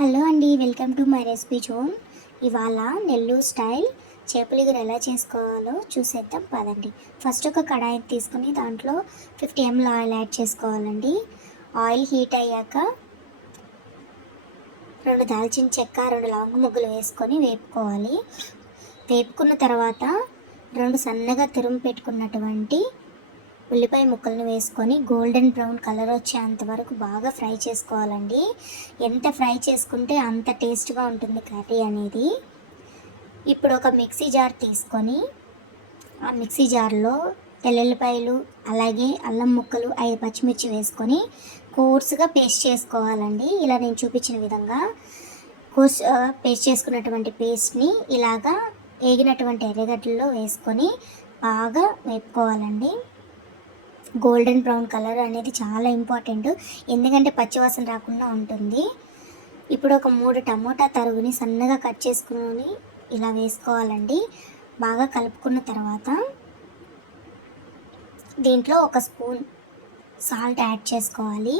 Hello అండి welcome to my recipe zone. ఇవాళ Nellore style చేపలిగురు ఎలా చేసుకోవాలో చూసేద్దాం పదండి. ఫస్ట్ ఒక కడాయి తీసుకుని దాంట్లో ఫిఫ్టీ ఎంఎల్ ఆయిల్ యాడ్ చేసుకోవాలండి. ఆయిల్ హీట్ అయ్యాక రెండు దాల్చిన చెక్క రెండు లవంగ ముగ్గులు వేసుకొని వేపుకోవాలి. వేపుకున్న తర్వాత రెండు సన్నగా తురుము పెట్టుకున్నటువంటి ఉల్లిపాయ ముక్కలను వేసుకొని గోల్డెన్ బ్రౌన్ కలర్ వచ్చేంత వరకు బాగా ఫ్రై చేసుకోవాలండి. ఎంత ఫ్రై చేసుకుంటే అంత టేస్ట్గా ఉంటుంది కర్రీ అనేది. ఇప్పుడు ఒక మిక్సీ జార్ తీసుకొని ఆ మిక్సీ జార్లో తెల్లుల్లిపాయలు అలాగే అల్లం ముక్కలు ఐదు పచ్చిమిర్చి వేసుకొని కోర్సుగా పేస్ట్ చేసుకోవాలండి. ఇలా నేను చూపించిన విధంగా కోర్స్ పేస్ట్ చేసుకున్నటువంటి పేస్ట్ని ఇలాగా వేగినటువంటి ఎర్రగడ్డల్లో వేసుకొని బాగా వేపుకోవాలండి. గోల్డెన్ బ్రౌన్ కలర్ అనేది చాలా ఇంపార్టెంట్. ఎందుకంటే పచ్చివాసన రాకుండా ఉంటుంది. ఇప్పుడు ఒక మూడు టమోటా తరుగుని సన్నగా కట్ చేసుకుని ఇలా వేసుకోవాలండి. బాగా కలుపుకున్న తర్వాత దీంట్లో ఒక స్పూన్ సాల్ట్ యాడ్ చేసుకోవాలి.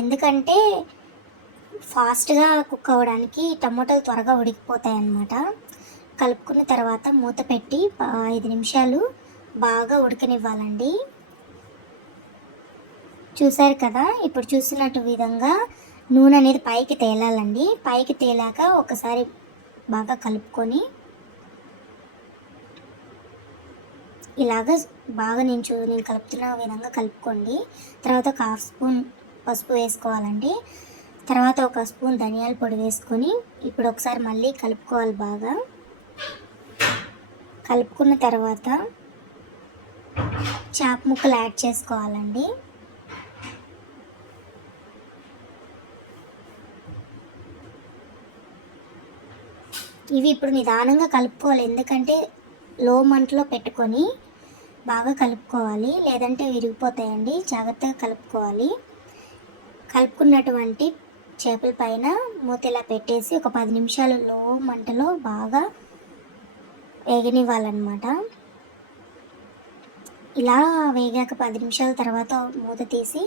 ఎందుకంటే ఫాస్ట్గా కుక్ అవ్వడానికి టమోటాలు త్వరగా ఉడికిపోతాయి అన్నమాట కలుపుకున్న తర్వాత మూత పెట్టి ఐదు నిమిషాలు బాగా ఉడకనివ్వాలండి. చూసారు కదా? ఇప్పుడు చూసినట్టు విధంగా నూనె అనేది పైకి తేలాలండి. పైకి తేలాక ఒకసారి బాగా కలుపుకొని ఇలాగ బాగా నేను చూ నేను కలుపుతున్న విధంగా కలుపుకోండి. తర్వాత ఒక హాఫ్ స్పూన్ పసుపు వేసుకోవాలండి. తర్వాత ఒక స్పూన్ ధనియాల పొడి వేసుకొని ఇప్పుడు ఒకసారి మళ్ళీ కలుపుకోవాలి బాగా. కలుపుకున్న తర్వాత చేప ముక్కలు యాడ్ చేసుకోవాలండి. ఇవి ఇప్పుడు నిదానంగా కలుపుకోవాలి. ఎందుకంటే లో మంటలో పెట్టుకొని బాగా కలుపుకోవాలి. లేదంటే విరిగిపోతాయండి. జాగ్రత్తగా కలుపుకోవాలి. కలుపుకున్నటువంటి చేపల పైన మూతలా పెట్టేసి ఒక పది నిమిషాలు లో మంటలో బాగా వేగనివ్వాలన్నమాట. ఇలా వేగాక పది నిమిషాల తర్వాత మూత తీసి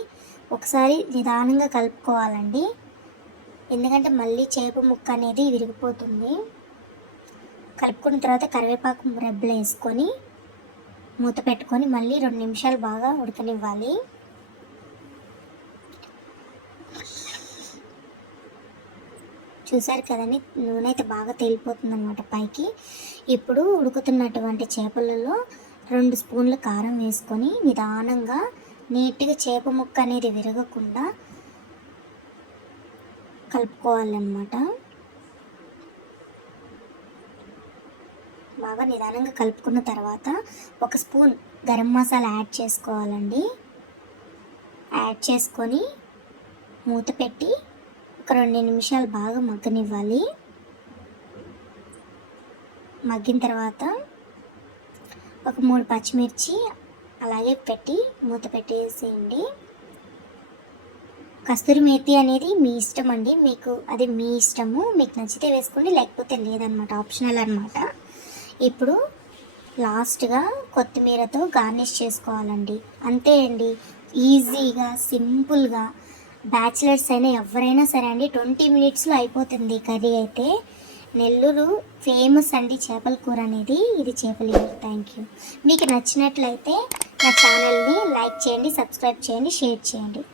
ఒకసారి నిదానంగా కలుపుకోవాలండి. ఎందుకంటే మళ్ళీ చేప ముక్క అనేది విరిగిపోతుంది. కలుపుకున్న తర్వాత కరివేపాకు రెబ్బలు వేసుకొని మూత పెట్టుకొని మళ్ళీ రెండు నిమిషాలు బాగా ఉడకనివ్వాలి. చూసారు కదండి నూనె అయితే బాగా తేలిపోతుంది అనమాట పైకి. ఇప్పుడు ఉడుకుతున్నటువంటి చేపలలో రెండు స్పూన్ల కారం వేసుకొని నిదానంగా నీట్గా చేప ముక్క అనేది విరగకుండా కలుపుకోవాలన్నమాట. బాగా నిదానంగా కలుపుకున్న తర్వాత ఒక స్పూన్ గరం మసాలా యాడ్ చేసుకోవాలండి. యాడ్ చేసుకొని మూత పెట్టి ఒక రెండు నిమిషాలు బాగా మగ్గనివ్వాలి. మగ్గిన తర్వాత ఒక మూడు పచ్చిమిర్చి అలాగే పెట్టి మూత పెట్టేసేయండి. కస్తూరి మేతి అనేది మీ ఇష్టం అండి. మీకు అది మీ ఇష్టము. మీకు నచ్చితే వేసుకోండి లేకపోతే లేదనమాట. ఆప్షనల్ అనమాట. ఇప్పుడు లాస్ట్గా కొత్తిమీరతో గార్నిష్ చేసుకోవాలండి. అంతే అండి. ఈజీగా సింపుల్గా. బ్యాచిలర్స్ అయినా ఎవరైనా సరే అండి ట్వంటీ మినిట్స్లో అయిపోతుంది కర్రీ అయితే. నెల్లూరు ఫేమస్ అండి చేపల కూర అనేది. ఇది చేపల. Thank you. మీకు నచ్చినట్లయితే నా ఛానల్ని లైక్ చేయండి సబ్స్క్రైబ్ చేయండి షేర్ చేయండి.